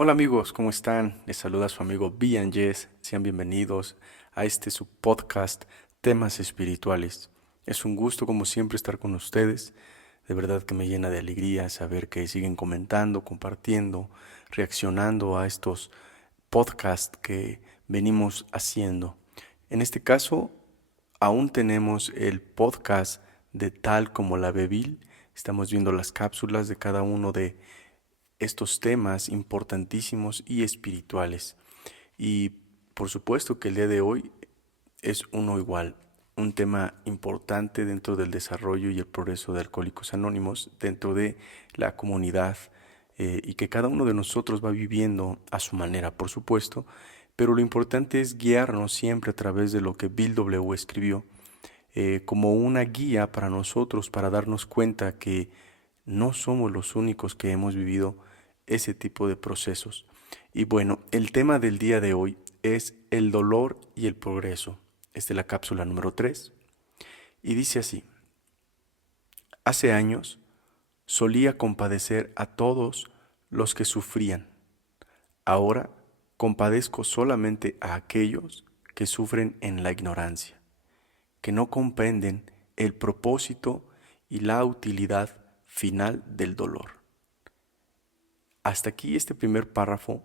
Hola amigos, ¿cómo están? Les saluda su amigo Bian Yes. Sean bienvenidos a su podcast Temas Espirituales. Es un gusto como siempre estar con ustedes. De verdad que me llena de alegría saber que siguen comentando, compartiendo, reaccionando a estos podcasts que venimos haciendo. En este caso, aún tenemos el podcast de Tal como la Bebil. Estamos viendo las cápsulas de cada uno de estos temas importantísimos y espirituales. Y por supuesto que el día de hoy es uno igual, un tema importante dentro del desarrollo y el progreso de Alcohólicos Anónimos, dentro de la comunidad, y que cada uno de nosotros va viviendo a su manera, por supuesto, pero lo importante es guiarnos siempre a través de lo que Bill W. escribió, como una guía para nosotros, para darnos cuenta que no somos los únicos que hemos vivido ese tipo de procesos. Y bueno, el tema del día de hoy es el dolor y el progreso. Es de la cápsula número 3 y dice así: hace años solía compadecer a todos los que sufrían. Ahora compadezco solamente a aquellos que sufren en la ignorancia, que no comprenden el propósito y la utilidad final del dolor. Hasta aquí este primer párrafo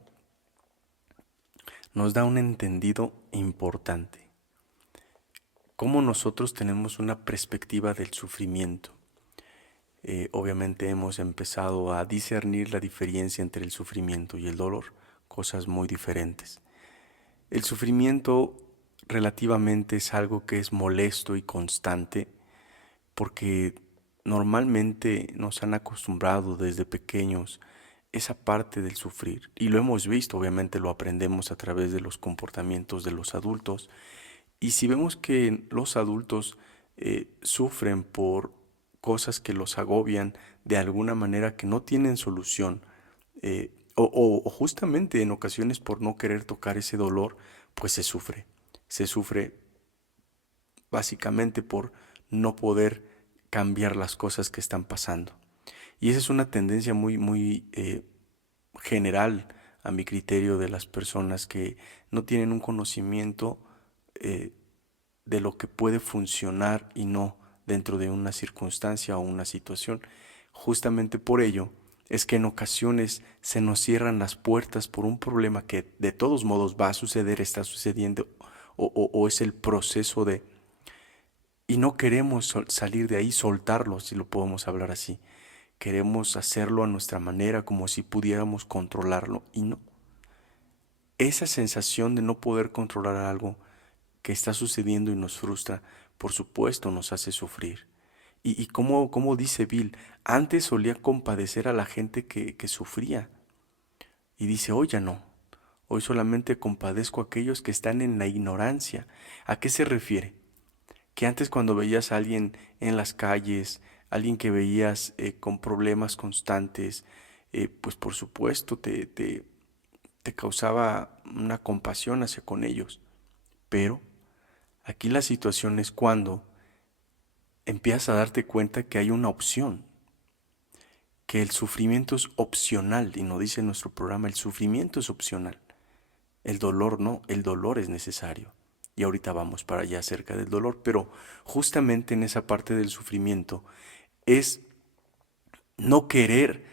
nos da un entendido importante. Cómo nosotros tenemos una perspectiva del sufrimiento. Obviamente hemos empezado a discernir la diferencia entre el sufrimiento y el dolor, cosas muy diferentes. El sufrimiento relativamente es algo que es molesto y constante porque normalmente nos han acostumbrado desde pequeños esa parte del sufrir, y lo hemos visto, obviamente lo aprendemos a través de los comportamientos de los adultos. Y si vemos que los adultos sufren por cosas que los agobian de alguna manera que no tienen solución, o justamente en ocasiones por no querer tocar ese dolor, pues se sufre. Se sufre básicamente por no poder cambiar las cosas que están pasando. Y esa es una tendencia muy general, a mi criterio, de las personas que no tienen un conocimiento eh, de lo que puede funcionar y no dentro de una circunstancia o una situación. Justamente por ello es que en ocasiones se nos cierran las puertas por un problema que de todos modos va a suceder, está sucediendo, o es el proceso de, y no queremos salir de ahí, soltarlo, si lo podemos hablar así. Queremos hacerlo a nuestra manera, como si pudiéramos controlarlo, y no. Esa sensación de no poder controlar algo que está sucediendo y nos frustra, por supuesto nos hace sufrir. Y como dice Bill, antes solía compadecer a la gente que sufría. Y dice, hoy ya no. Hoy solamente compadezco a aquellos que están en la ignorancia. ¿A qué se refiere? Que antes, cuando veías a alguien en las calles, alguien que veías con problemas constantes, pues por supuesto te causaba una compasión hacia con ellos. Pero aquí la situación es cuando empiezas a darte cuenta que hay una opción, que el sufrimiento es opcional, y nos dice nuestro programa, el sufrimiento es opcional, el dolor no, el dolor es necesario. Y ahorita vamos para allá acerca del dolor, pero justamente en esa parte del sufrimiento es no querer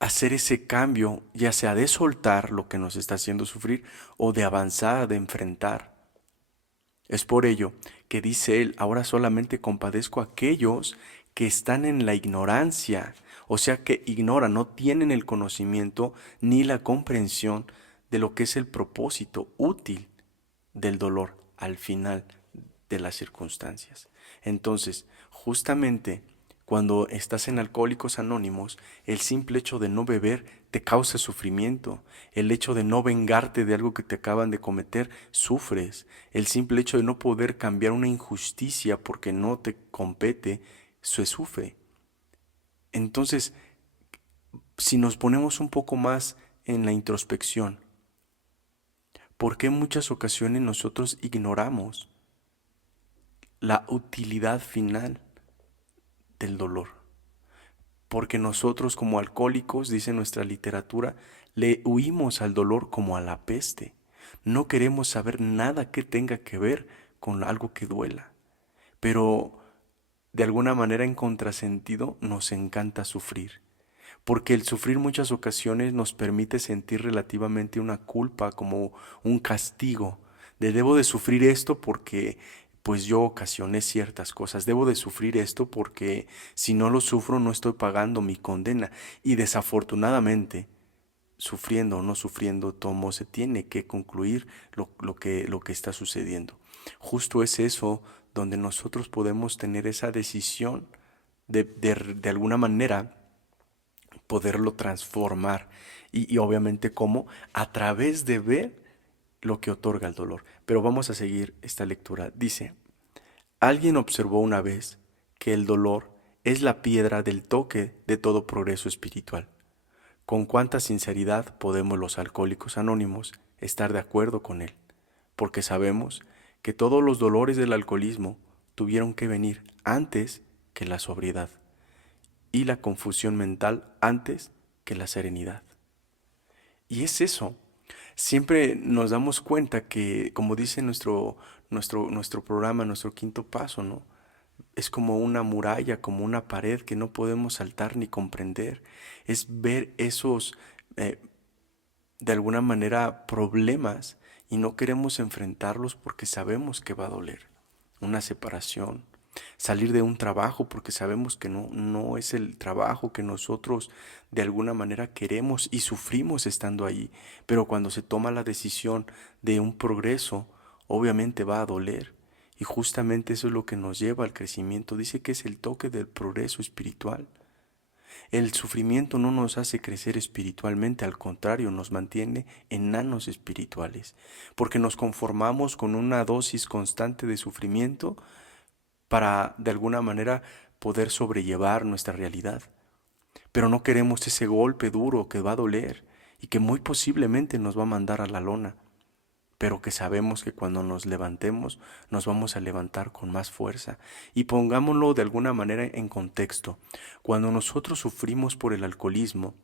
hacer ese cambio, ya sea de soltar lo que nos está haciendo sufrir o de avanzar, de enfrentar. Es por ello que dice él, ahora solamente compadezco a aquellos que están en la ignorancia, o sea que ignoran, no tienen el conocimiento ni la comprensión de lo que es el propósito útil del dolor al final de las circunstancias. Entonces, justamente cuando estás en Alcohólicos Anónimos, el simple hecho de no beber te causa sufrimiento. El hecho de no vengarte de algo que te acaban de cometer, sufres. El simple hecho de no poder cambiar una injusticia porque no te compete, se sufre. Entonces, si nos ponemos un poco más en la introspección, ¿por qué en muchas ocasiones nosotros ignoramos la utilidad final del dolor? Porque nosotros, como alcohólicos, dice nuestra literatura, Le huimos al dolor como a la peste. No queremos saber nada que tenga que ver con algo que duela. Pero de alguna manera en contrasentido nos encanta sufrir. Porque el sufrir muchas ocasiones nos permite sentir relativamente una culpa, como un castigo, de debo de sufrir esto porque pues yo ocasioné ciertas cosas, debo de sufrir esto porque si no lo sufro no estoy pagando mi condena. Y desafortunadamente, sufriendo o no sufriendo, Tomo, se tiene que concluir lo que está sucediendo. Justo es eso donde nosotros podemos tener esa decisión de alguna manera poderlo transformar. Y obviamente cómo, a través de ver lo que otorga el dolor. Pero vamos a seguir esta lectura. Dice, alguien observó una vez que el dolor es la piedra del toque de todo progreso espiritual. Con cuánta sinceridad podemos los alcohólicos anónimos estar de acuerdo con él, porque sabemos que todos los dolores del alcoholismo tuvieron que venir antes que la sobriedad y la confusión mental antes que la serenidad. Y es eso. Siempre nos damos cuenta que, como dice nuestro programa, nuestro quinto paso, ¿no? Es como una muralla, como una pared que no podemos saltar ni comprender. Es ver esos, de alguna manera, problemas y no queremos enfrentarlos porque sabemos que va a doler. Una separación, salir de un trabajo porque sabemos que no es el trabajo que nosotros de alguna manera queremos y sufrimos estando ahí. Pero cuando se toma la decisión de un progreso, obviamente va a doler. Y justamente eso es lo que nos lleva al crecimiento. Dice que es el toque del progreso espiritual. El sufrimiento no nos hace crecer espiritualmente, al contrario, nos mantiene enanos espirituales, porque nos conformamos con una dosis constante de sufrimiento para, de alguna manera, poder sobrellevar nuestra realidad. Pero no queremos ese golpe duro que va a doler y que muy posiblemente nos va a mandar a la lona, pero que sabemos que cuando nos levantemos nos vamos a levantar con más fuerza. Y pongámoslo de alguna manera en contexto. Cuando nosotros sufrimos por el alcoholismo,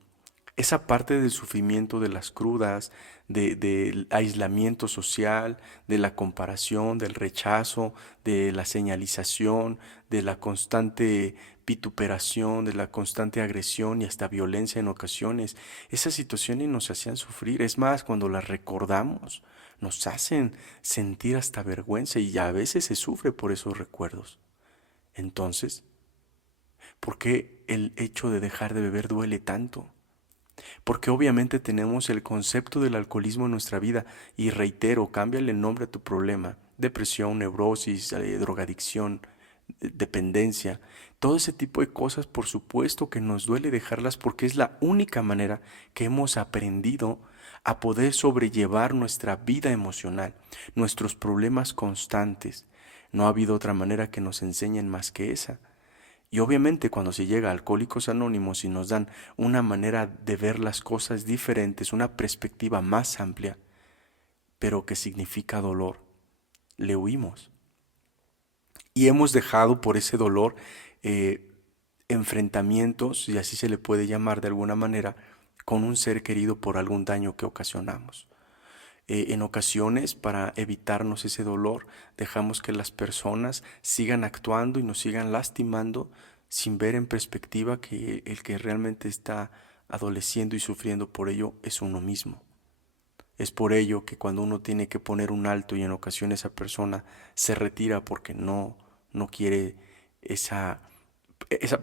esa parte del sufrimiento de las crudas, del aislamiento social, de la comparación, del rechazo, de la señalización, de la constante vituperación, de la constante agresión y hasta violencia en ocasiones, esas situaciones nos hacían sufrir. Es más, cuando las recordamos, nos hacen sentir hasta vergüenza y a veces se sufre por esos recuerdos. Entonces, ¿por qué el hecho de dejar de beber duele tanto? Porque obviamente tenemos el concepto del alcoholismo en nuestra vida y reitero, cámbiale el nombre a tu problema, depresión, neurosis, drogadicción, dependencia, todo ese tipo de cosas, por supuesto que nos duele dejarlas porque es la única manera que hemos aprendido a poder sobrellevar nuestra vida emocional, nuestros problemas constantes. No ha habido otra manera que nos enseñen más que esa. Y obviamente cuando se llega a Alcohólicos Anónimos y nos dan una manera de ver las cosas diferentes, una perspectiva más amplia, pero que significa dolor, le huimos. Y hemos dejado por ese dolor enfrentamientos, y así se le puede llamar de alguna manera, con un ser querido por algún daño que ocasionamos. En ocasiones, para evitarnos ese dolor, dejamos que las personas sigan actuando y nos sigan lastimando sin ver en perspectiva que el que realmente está adoleciendo y sufriendo por ello es uno mismo. Es por ello que cuando uno tiene que poner un alto y en ocasiones esa persona se retira porque no quiere esa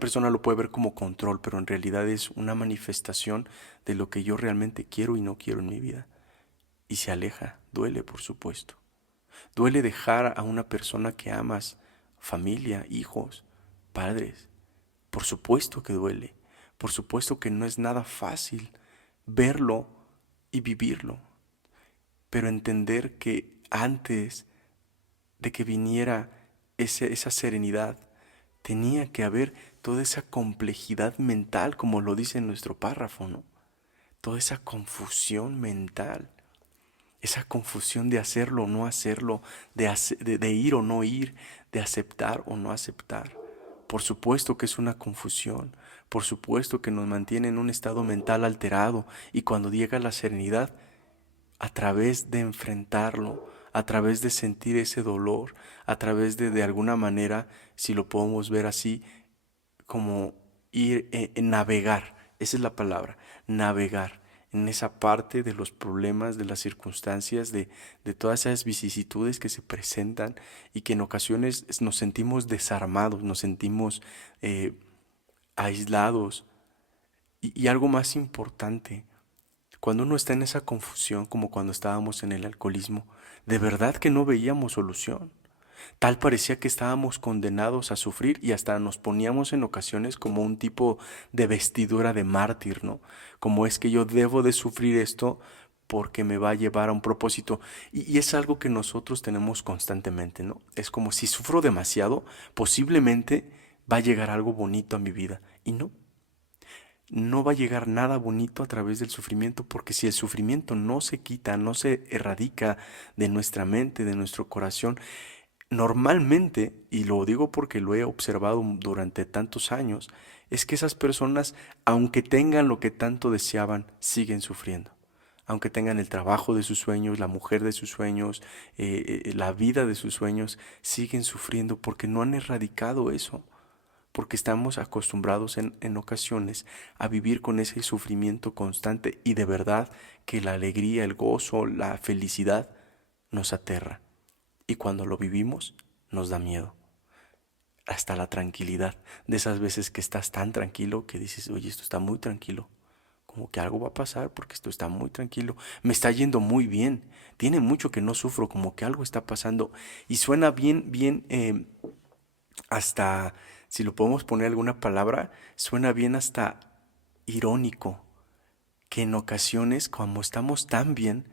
persona lo puede ver como control, pero en realidad es una manifestación de lo que yo realmente quiero y no quiero en mi vida. Y se aleja, duele por supuesto. Duele dejar a una persona que amas, familia, hijos, padres. Por supuesto que duele. Por supuesto que no es nada fácil verlo y vivirlo. Pero entender que antes de que viniera esa serenidad, tenía que haber toda esa complejidad mental, como lo dice en nuestro párrafo, ¿no? Toda esa confusión mental. Esa confusión de hacerlo o no hacerlo, de ir o no ir, de aceptar o no aceptar. Por supuesto que es una confusión, Por supuesto que nos mantiene en un estado mental alterado, y cuando llega la serenidad, a través de enfrentarlo, a través de sentir ese dolor, a través de alguna manera, si lo podemos ver así, como ir, navegar, esa es la palabra, navegar en esa parte de los problemas, de las circunstancias, de todas esas vicisitudes que se presentan, y que en ocasiones nos sentimos desarmados, nos sentimos aislados. Y algo más importante, cuando uno está en esa confusión, como cuando estábamos en el alcoholismo, de verdad que no veíamos solución. Tal parecía que estábamos condenados a sufrir, y hasta nos poníamos en ocasiones como un tipo de vestidura de mártir, ¿no? Como es que yo debo de sufrir esto porque me va a llevar a un propósito. Y es algo que nosotros tenemos constantemente, ¿no? Es como si sufro demasiado, posiblemente va a llegar algo bonito a mi vida. Y no, no va a llegar nada bonito a través del sufrimiento, porque si el sufrimiento no se quita, no se erradica de nuestra mente, de nuestro corazón, normalmente, y lo digo porque lo he observado durante tantos años, es que esas personas, aunque tengan lo que tanto deseaban, siguen sufriendo. Aunque tengan el trabajo de sus sueños, la mujer de sus sueños, la vida de sus sueños, siguen sufriendo porque no han erradicado eso. Porque estamos acostumbrados en ocasiones a vivir con ese sufrimiento constante, y de verdad que la alegría, el gozo, la felicidad nos aterra. Y cuando lo vivimos, nos da miedo. Hasta la tranquilidad, de esas veces que estás tan tranquilo que dices, oye, esto está muy tranquilo, como que algo va a pasar porque esto está muy tranquilo, me está yendo muy bien, tiene mucho que no sufro, como que algo está pasando. Y suena bien, bien, hasta, si lo podemos poner alguna palabra, suena bien hasta irónico, que en ocasiones, como estamos tan bien,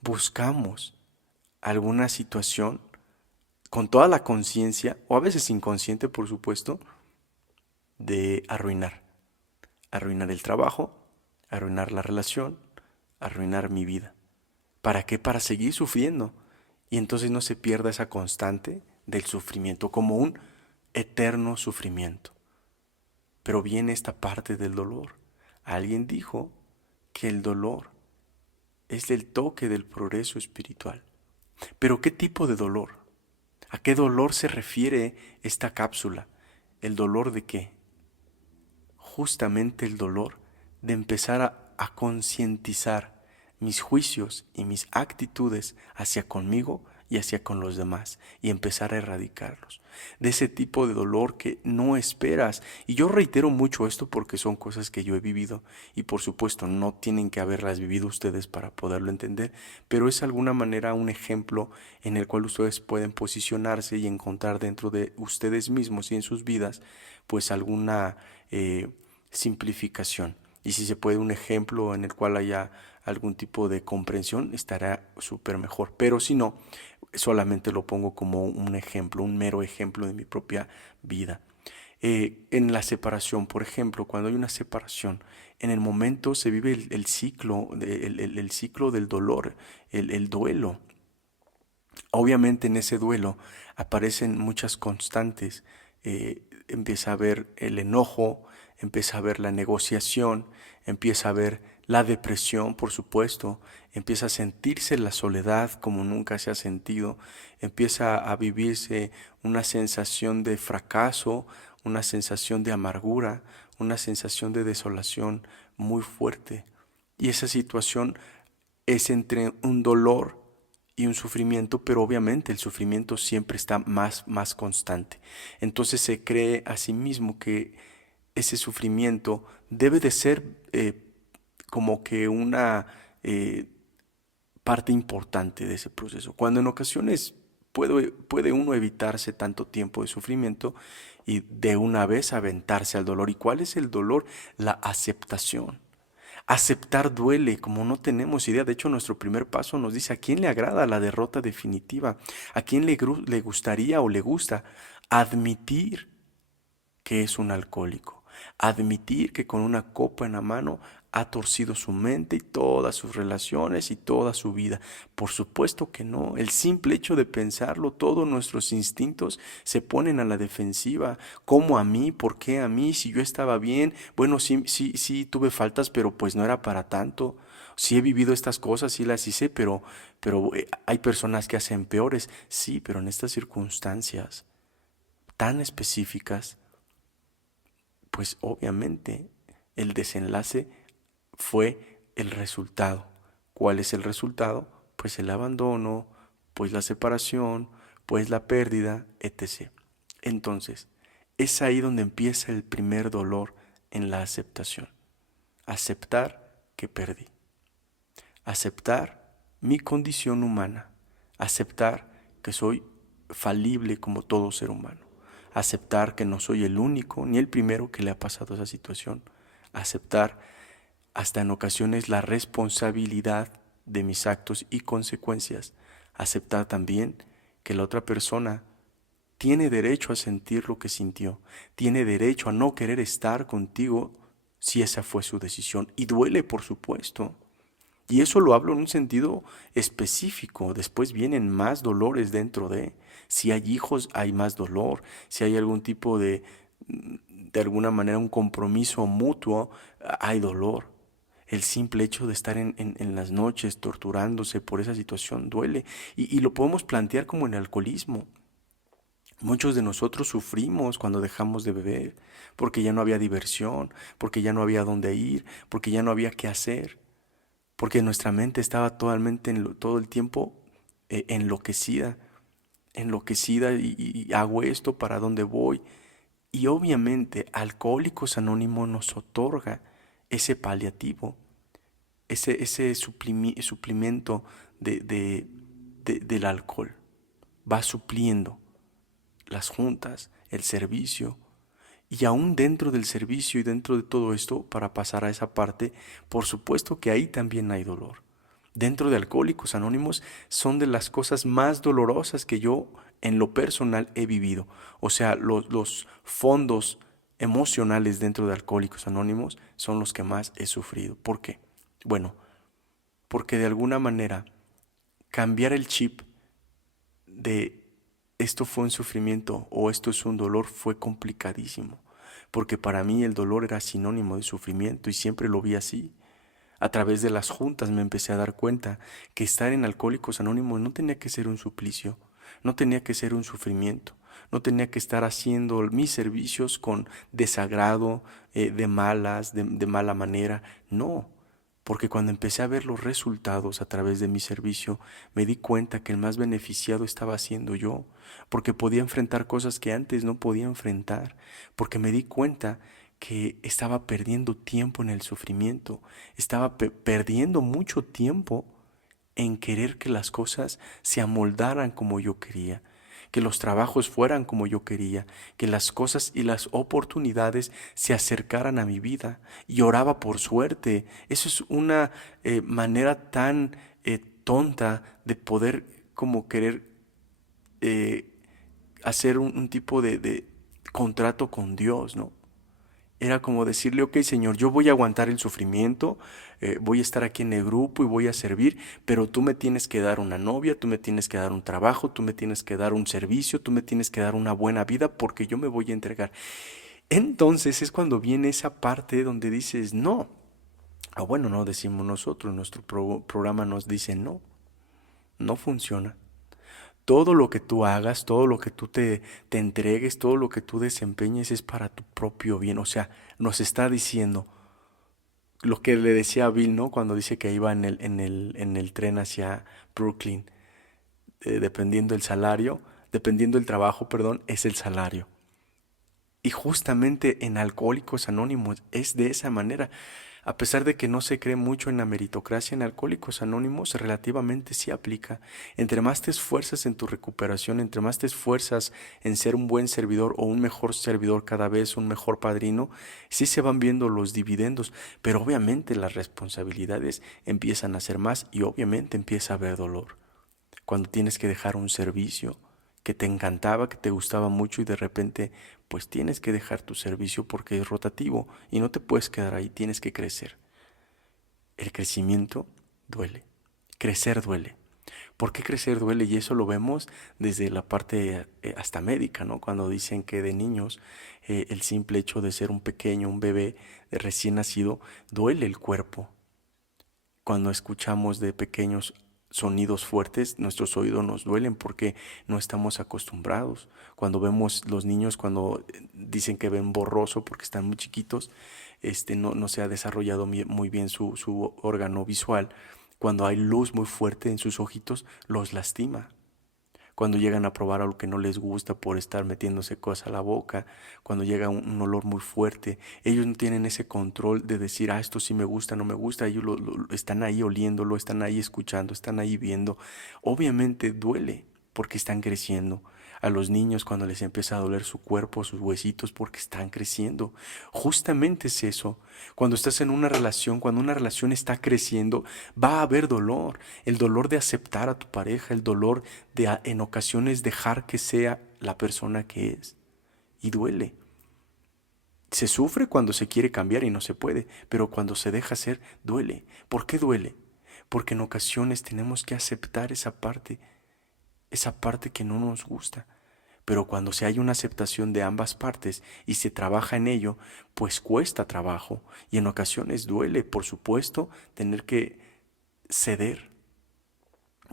buscamos alguna situación con toda la conciencia, o a veces inconsciente por supuesto, de arruinar el trabajo, arruinar la relación, arruinar mi vida. ¿Para qué? Para seguir sufriendo. Y entonces no se pierda esa constante del sufrimiento, como un eterno sufrimiento. Pero viene esta parte del dolor. Alguien dijo que el dolor es el toque del progreso espiritual. Pero ¿qué tipo de dolor? ¿A qué dolor se refiere esta cápsula? ¿El dolor de qué? Justamente el dolor de empezar a concientizar mis juicios y mis actitudes hacia conmigo y hacia con los demás, y empezar a erradicarlos. De ese tipo de dolor que no esperas. Y yo reitero mucho esto porque son cosas que yo he vivido, y por supuesto no tienen que haberlas vivido ustedes para poderlo entender, pero es de alguna manera un ejemplo en el cual ustedes pueden posicionarse y encontrar dentro de ustedes mismos y en sus vidas pues alguna simplificación. Y si se puede, un ejemplo en el cual haya algún tipo de comprensión, estará súper mejor. Pero si no, solamente lo pongo como un ejemplo, un mero ejemplo de mi propia vida. En la separación, por ejemplo, cuando hay una separación, en el momento se vive el ciclo, el ciclo del dolor, el duelo. Obviamente en ese duelo aparecen muchas constantes. Empieza a haber el enojo, empieza a haber la negociación, empieza a haber la depresión, por supuesto, empieza a sentirse la soledad como nunca se ha sentido, empieza a vivirse una sensación de fracaso, una sensación de amargura, una sensación de desolación muy fuerte. Y esa situación es entre un dolor y un sufrimiento, pero obviamente el sufrimiento siempre está más constante. Entonces se cree a sí mismo que ese sufrimiento debe de ser como que una parte importante de ese proceso, cuando en ocasiones puede uno evitarse tanto tiempo de sufrimiento y de una vez aventarse al dolor. ¿Y cuál es el dolor? La aceptación. Aceptar duele, como no tenemos idea. De hecho, nuestro primer paso nos dice: ¿a quién le agrada la derrota definitiva? ¿A quién le gustaría o le gusta admitir que es un alcohólico? Admitir que con una copa en la mano ha torcido su mente y todas sus relaciones y toda su vida. Por supuesto que no. El simple hecho de pensarlo, todos nuestros instintos se ponen a la defensiva. ¿Cómo a mí? ¿Por qué a mí? Si yo estaba bien, bueno, sí, sí, sí tuve faltas, pero pues no era para tanto. Sí he vivido estas cosas, sí las hice, pero hay personas que hacen peores. Sí, pero en estas circunstancias tan específicas, pues obviamente el desenlace fue el resultado. ¿Cuál es el resultado? Pues el abandono, pues la separación, pues la pérdida, etc. Entonces, es ahí donde empieza el primer dolor en la aceptación. Aceptar que perdí. Aceptar mi condición humana. Aceptar que soy falible como todo ser humano. Aceptar que no soy el único ni el primero que le ha pasado esa situación. Aceptar hasta en ocasiones la responsabilidad de mis actos y consecuencias. Aceptar también que la otra persona tiene derecho a sentir lo que sintió, tiene derecho a no querer estar contigo si esa fue su decisión. Y duele, por supuesto. Y eso lo hablo en un sentido específico. Después vienen más dolores dentro de. Si hay hijos, hay más dolor. Si hay algún tipo de alguna manera, un compromiso mutuo, hay dolor. El simple hecho de estar en las noches torturándose por esa situación duele. Y lo podemos plantear como en el alcoholismo. Muchos de nosotros sufrimos cuando dejamos de beber, porque ya no había diversión, porque ya no había dónde ir, porque ya no había qué hacer, porque nuestra mente estaba totalmente todo el tiempo enloquecida, enloquecida y hago esto, ¿para dónde voy? Y obviamente Alcohólicos Anónimos nos otorga ese paliativo, ese suplemento del alcohol. Va supliendo las juntas, el servicio, y aún dentro del servicio y dentro de todo esto, para pasar a esa parte, por supuesto que ahí también hay dolor. Dentro de Alcohólicos Anónimos son de las cosas más dolorosas que yo en lo personal he vivido. O sea, los fondos emocionales dentro de Alcohólicos Anónimos son los que más he sufrido. ¿Por qué? Bueno, porque de alguna manera cambiar el chip de esto fue un sufrimiento o esto es un dolor fue complicadísimo, porque para mí el dolor era sinónimo de sufrimiento y siempre lo vi así. A través de las juntas me empecé a dar cuenta que estar en Alcohólicos Anónimos no tenía que ser un suplicio, no tenía que ser un sufrimiento, no tenía que estar haciendo mis servicios con desagrado, de malas, de mala manera, no. Porque cuando empecé a ver los resultados a través de mi servicio, me di cuenta que el más beneficiado estaba siendo yo, porque podía enfrentar cosas que antes no podía enfrentar, porque me di cuenta que estaba perdiendo tiempo en el sufrimiento, estaba perdiendo mucho tiempo en querer que las cosas se amoldaran como yo quería, que los trabajos fueran como yo quería, que las cosas y las oportunidades se acercaran a mi vida y oraba por suerte. Eso es una manera tan tonta de poder como querer eh, hacer un tipo de contrato con Dios, ¿no? Era como decirle, ok, Señor, yo voy a aguantar el sufrimiento, voy a estar aquí en el grupo y voy a servir, pero tú me tienes que dar una novia, tú me tienes que dar un trabajo, tú me tienes que dar un servicio, tú me tienes que dar una buena vida porque yo me voy a entregar. Entonces es cuando viene esa parte donde dices, no, o bueno, no decimos nosotros, nuestro programa nos dice, no, no funciona. Todo lo que tú hagas, todo lo que tú te entregues, todo lo que tú desempeñes es para tu propio bien. O sea, nos está diciendo lo que le decía a Bill, ¿no? Cuando dice que iba en el tren hacia Brooklyn, dependiendo el salario, dependiendo el trabajo, perdón, es el salario. Y justamente en Alcohólicos Anónimos es de esa manera. A pesar de que no se cree mucho en la meritocracia, en Alcohólicos Anónimos relativamente sí aplica. Entre más te esfuerzas en tu recuperación, entre más te esfuerzas en ser un buen servidor o un mejor servidor cada vez, un mejor padrino, sí se van viendo los dividendos, pero obviamente las responsabilidades empiezan a ser más y obviamente empieza a haber dolor. Cuando tienes que dejar un servicio que te encantaba, que te gustaba mucho y de repente pues tienes que dejar tu servicio porque es rotativo y no te puedes quedar ahí, tienes que crecer. El crecimiento duele. Crecer duele. ¿Por qué crecer duele? Y eso lo vemos desde la parte hasta médica, ¿no? Cuando dicen que de niños el simple hecho de ser un pequeño, un bebé recién nacido, duele el cuerpo. Cuando escuchamos de pequeños sonidos fuertes, nuestros oídos nos duelen porque no estamos acostumbrados. Cuando vemos los niños, cuando dicen que ven borroso porque están muy chiquitos, no se ha desarrollado muy bien su órgano visual. Cuando hay luz muy fuerte en sus ojitos, los lastima. Cuando llegan a probar algo que no les gusta por estar metiéndose cosas a la boca, cuando llega un olor muy fuerte, ellos no tienen ese control de decir, esto sí me gusta, no me gusta, ellos están ahí oliéndolo, están ahí escuchando, están ahí viendo. Obviamente duele porque están creciendo. A los niños cuando les empieza a doler su cuerpo, sus huesitos, porque están creciendo. Justamente es eso. Cuando estás en una relación, cuando una relación está creciendo, va a haber dolor. El dolor de aceptar a tu pareja, el dolor de en ocasiones dejar que sea la persona que es. Y duele. Se sufre cuando se quiere cambiar y no se puede, pero cuando se deja ser, duele. ¿Por qué duele? Porque en ocasiones tenemos que aceptar esa parte que no nos gusta. Pero cuando se hay una aceptación de ambas partes y se trabaja en ello, pues cuesta trabajo y en ocasiones duele, por supuesto, tener que ceder,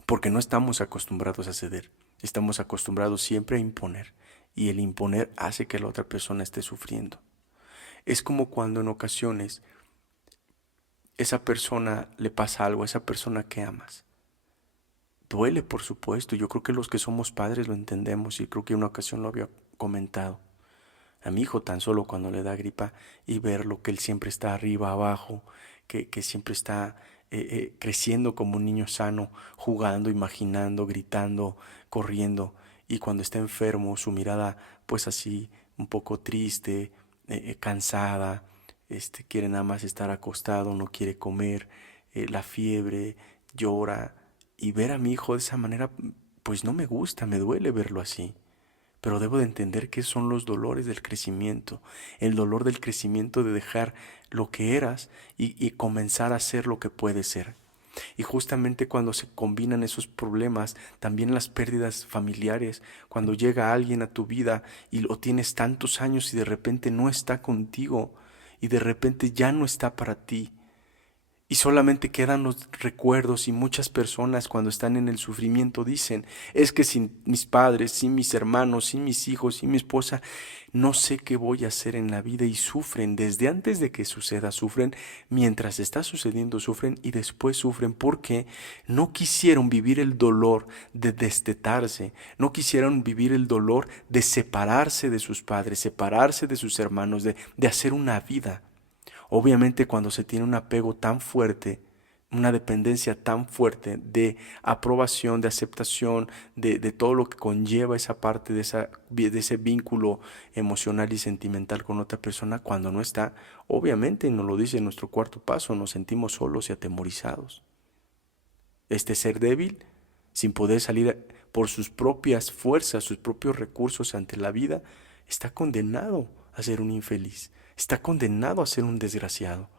porque no estamos acostumbrados a ceder, estamos acostumbrados siempre a imponer y el imponer hace que la otra persona esté sufriendo. Es como cuando en ocasiones esa persona le pasa algo a esa persona que amas. Duele, por supuesto. Yo creo que los que somos padres lo entendemos y creo que en una ocasión lo había comentado. A mi hijo tan solo cuando le da gripa y verlo que él siempre está arriba, abajo, que siempre está creciendo como un niño sano, jugando, imaginando, gritando, corriendo. Y cuando está enfermo, su mirada pues así un poco triste, cansada, quiere nada más estar acostado, no quiere comer, la fiebre, llora. Y ver a mi hijo de esa manera, pues no me gusta, me duele verlo así. Pero debo de entender que son los dolores del crecimiento, el dolor del crecimiento de dejar lo que eras y comenzar a ser lo que puedes ser. Y justamente cuando se combinan esos problemas, también las pérdidas familiares, cuando llega alguien a tu vida y lo tienes tantos años y de repente no está contigo y de repente ya no está para ti. Y solamente quedan los recuerdos y muchas personas cuando están en el sufrimiento dicen, es que sin mis padres, sin mis hermanos, sin mis hijos, sin mi esposa, no sé qué voy a hacer en la vida y sufren desde antes de que suceda, sufren mientras está sucediendo, sufren y después sufren porque no quisieron vivir el dolor de destetarse, no quisieron vivir el dolor de separarse de sus padres, separarse de sus hermanos, de hacer una vida. Obviamente cuando se tiene un apego tan fuerte, una dependencia tan fuerte de aprobación, de aceptación, de todo lo que conlleva esa parte de ese vínculo emocional y sentimental con otra persona, cuando no está, obviamente nos lo dice nuestro cuarto paso, nos sentimos solos y atemorizados. Este ser débil, sin poder salir por sus propias fuerzas, sus propios recursos ante la vida, está condenado a ser un infeliz, está condenado a ser un desgraciado.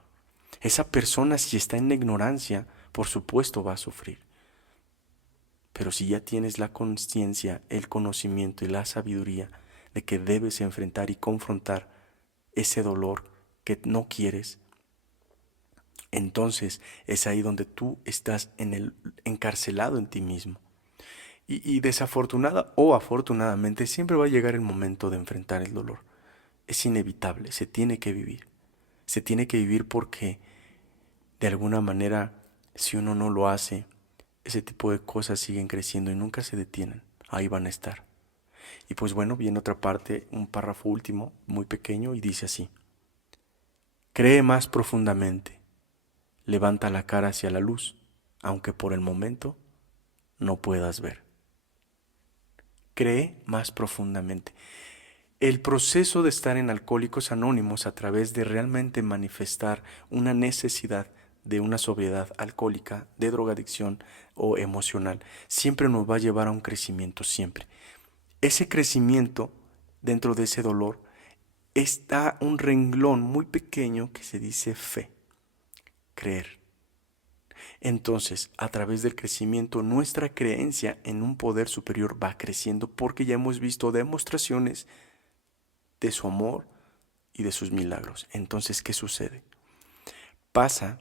Esa persona, si está en la ignorancia, por supuesto va a sufrir. Pero si ya tienes la conciencia, el conocimiento y la sabiduría de que debes enfrentar y confrontar ese dolor que no quieres, entonces es ahí donde tú estás encarcelado en ti mismo. Y desafortunada o afortunadamente siempre va a llegar el momento de enfrentar el dolor. Es inevitable, se tiene que vivir. Se tiene que vivir porque de alguna manera si uno no lo hace, ese tipo de cosas siguen creciendo y nunca se detienen. Ahí van a estar. Y pues bueno, viene otra parte, un párrafo último, muy pequeño y dice así. Cree más profundamente. Levanta la cara hacia la luz, aunque por el momento no puedas ver. Cree más profundamente. El proceso de estar en Alcohólicos Anónimos a través de realmente manifestar una necesidad de una sobriedad alcohólica, de drogadicción o emocional, siempre nos va a llevar a un crecimiento, siempre. Ese crecimiento, dentro de ese dolor, está un renglón muy pequeño que se dice fe, creer. Entonces, a través del crecimiento, nuestra creencia en un poder superior va creciendo porque ya hemos visto demostraciones de su amor y de sus milagros. Entonces, ¿qué sucede? Pasa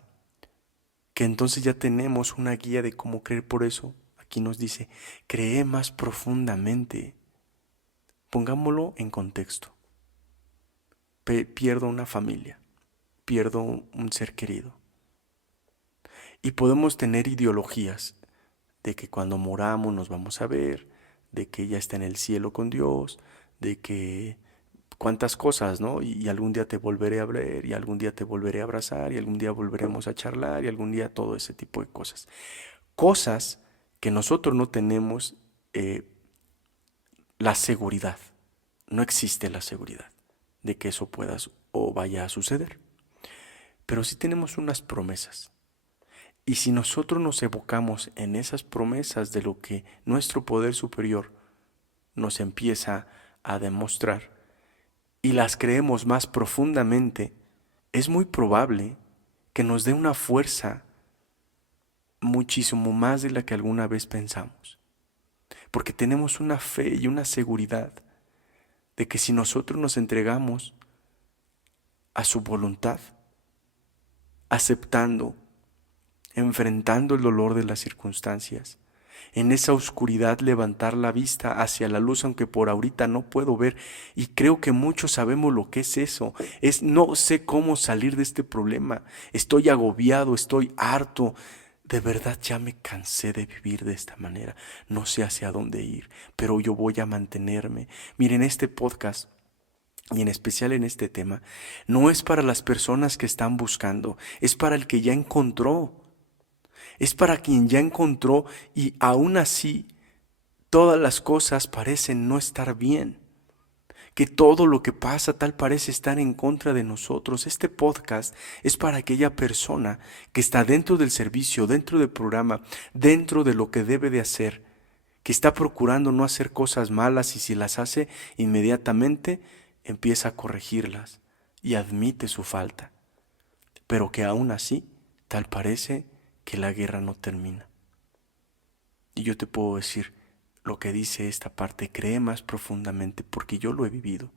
que entonces ya tenemos una guía de cómo creer. Por eso aquí nos dice, cree más profundamente. Pongámoslo en contexto. Pierdo una familia, pierdo un ser querido. Y podemos tener ideologías de que cuando moramos nos vamos a ver, de que ella está en el cielo con Dios, de que cuántas cosas, ¿no? Y algún día te volveré a ver, y algún día te volveré a abrazar, y algún día volveremos a charlar, y algún día todo ese tipo de cosas. Cosas que nosotros no tenemos la seguridad. No existe la seguridad de que eso pueda o vaya a suceder. Pero sí tenemos unas promesas. Y si nosotros nos evocamos en esas promesas de lo que nuestro poder superior nos empieza a demostrar y las creemos más profundamente, es muy probable que nos dé una fuerza muchísimo más de la que alguna vez pensamos. Porque tenemos una fe y una seguridad de que si nosotros nos entregamos a su voluntad, aceptando, enfrentando el dolor de las circunstancias, en esa oscuridad levantar la vista hacia la luz, aunque por ahorita no puedo ver, y creo que muchos sabemos lo que es eso, es no sé cómo salir de este problema, estoy agobiado, estoy harto, de verdad ya me cansé de vivir de esta manera, no sé hacia dónde ir, pero yo voy a mantenerme. Miren, este podcast y en especial en este tema, no es para las personas que están buscando, es para el que ya encontró. Es para quien ya encontró y aún así todas las cosas parecen no estar bien. Que todo lo que pasa tal parece estar en contra de nosotros. Este podcast es para aquella persona que está dentro del servicio, dentro del programa, dentro de lo que debe de hacer, que está procurando no hacer cosas malas y si las hace inmediatamente empieza a corregirlas y admite su falta. Pero que aún así tal parece que la guerra no termina. Y yo te puedo decir lo que dice esta parte, cree más profundamente, porque yo lo he vivido,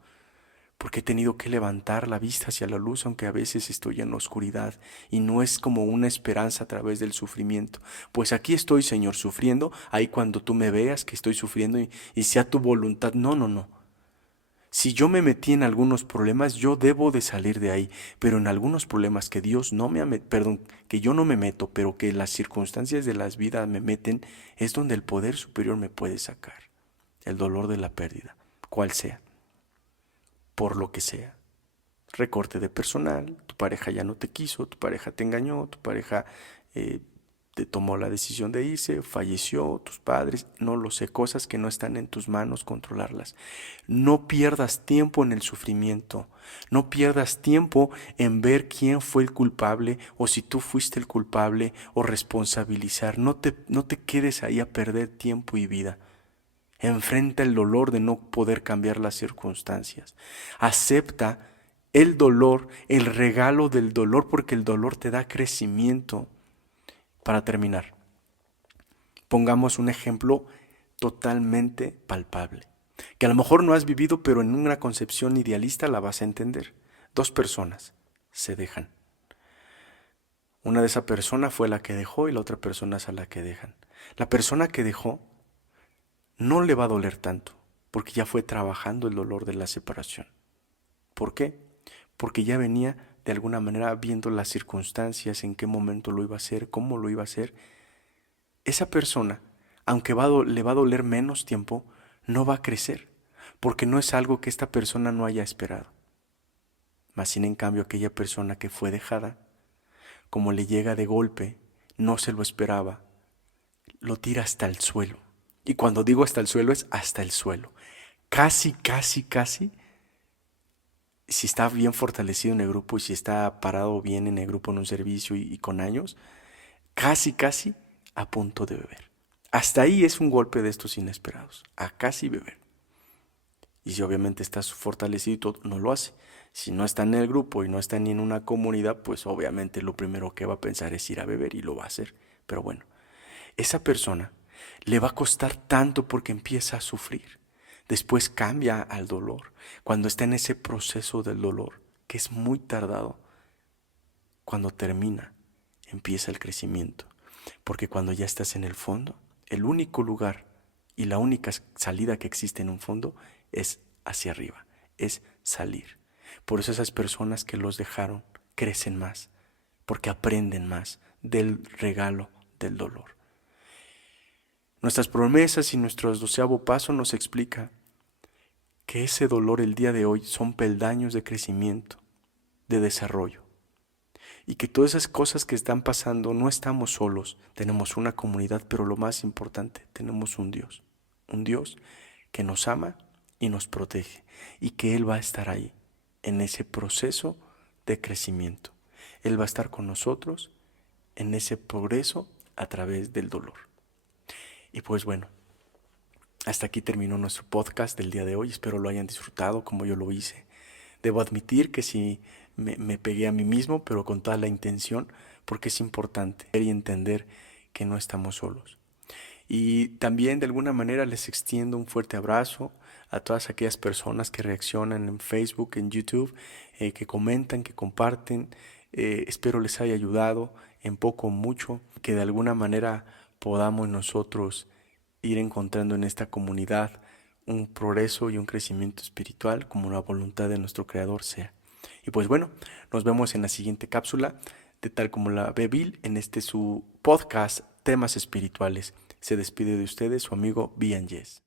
porque he tenido que levantar la vista hacia la luz, aunque a veces estoy en la oscuridad, y no es como una esperanza a través del sufrimiento. Pues aquí estoy, Señor, sufriendo, ahí cuando tú me veas que estoy sufriendo y sea tu voluntad. No, no, no. Si yo me metí en algunos problemas, yo debo de salir de ahí, pero en algunos problemas que Dios no me que yo no me meto, pero que las circunstancias de las vidas me meten, es donde el poder superior me puede sacar. El dolor de la pérdida, cual sea, por lo que sea. Recorte de personal, tu pareja ya no te quiso, tu pareja te engañó, tu pareja te tomó la decisión de irse, falleció, tus padres, no lo sé, cosas que no están en tus manos controlarlas. No pierdas tiempo en el sufrimiento, no pierdas tiempo en ver quién fue el culpable o si tú fuiste el culpable o responsabilizar. No te quedes ahí a perder tiempo y vida. Enfrenta el dolor de no poder cambiar las circunstancias. Acepta el dolor, el regalo del dolor, porque el dolor te da crecimiento. Para terminar, pongamos un ejemplo totalmente palpable, que a lo mejor no has vivido, pero en una concepción idealista la vas a entender. Dos personas se dejan. Una de esa persona fue la que dejó y la otra persona es a la que dejan. La persona que dejó no le va a doler tanto, porque ya fue trabajando el dolor de la separación. ¿Por qué? Porque ya venía de alguna manera viendo las circunstancias, en qué momento lo iba a hacer, cómo lo iba a hacer. Esa persona, aunque le va a doler menos tiempo, no va a crecer, porque no es algo que esta persona no haya esperado. Mas sin en cambio aquella persona que fue dejada, como le llega de golpe, no se lo esperaba, lo tira hasta el suelo. Y cuando digo hasta el suelo es hasta el suelo. Casi, si está bien fortalecido en el grupo y si está parado bien en el grupo en un servicio y con años, casi a punto de beber. Hasta ahí es un golpe de estos inesperados, a casi beber. Y si obviamente estás fortalecido y todo, no lo hace. Si no está en el grupo y no está ni en una comunidad, pues obviamente lo primero que va a pensar es ir a beber y lo va a hacer. Pero bueno, esa persona le va a costar tanto porque empieza a sufrir. Después cambia al dolor. Cuando está en ese proceso del dolor, que es muy tardado, cuando termina, empieza el crecimiento. Porque cuando ya estás en el fondo, el único lugar y la única salida que existe en un fondo es hacia arriba, es salir. Por eso esas personas que los dejaron crecen más, porque aprenden más del regalo del dolor. Nuestras promesas y nuestro 12º paso nos explica que ese dolor el día de hoy son peldaños de crecimiento, de desarrollo. Y que todas esas cosas que están pasando no estamos solos, tenemos una comunidad, pero lo más importante, tenemos un Dios que nos ama y nos protege y que Él va a estar ahí en ese proceso de crecimiento. Él va a estar con nosotros en ese progreso a través del dolor. Y pues bueno, hasta aquí terminó nuestro podcast del día de hoy. Espero lo hayan disfrutado como yo lo hice. Debo admitir que sí me pegué a mí mismo, pero con toda la intención, porque es importante ver y entender que no estamos solos. Y también de alguna manera les extiendo un fuerte abrazo a todas aquellas personas que reaccionan en Facebook, en YouTube, que comentan, que comparten. Espero les haya ayudado en poco o mucho, que de alguna manera podamos nosotros ir encontrando en esta comunidad un progreso y un crecimiento espiritual como la voluntad de nuestro Creador sea. Y pues bueno, nos vemos en la siguiente cápsula de Tal Como La Ve Bill, en su podcast Temas Espirituales. Se despide de ustedes su amigo Bian Yes.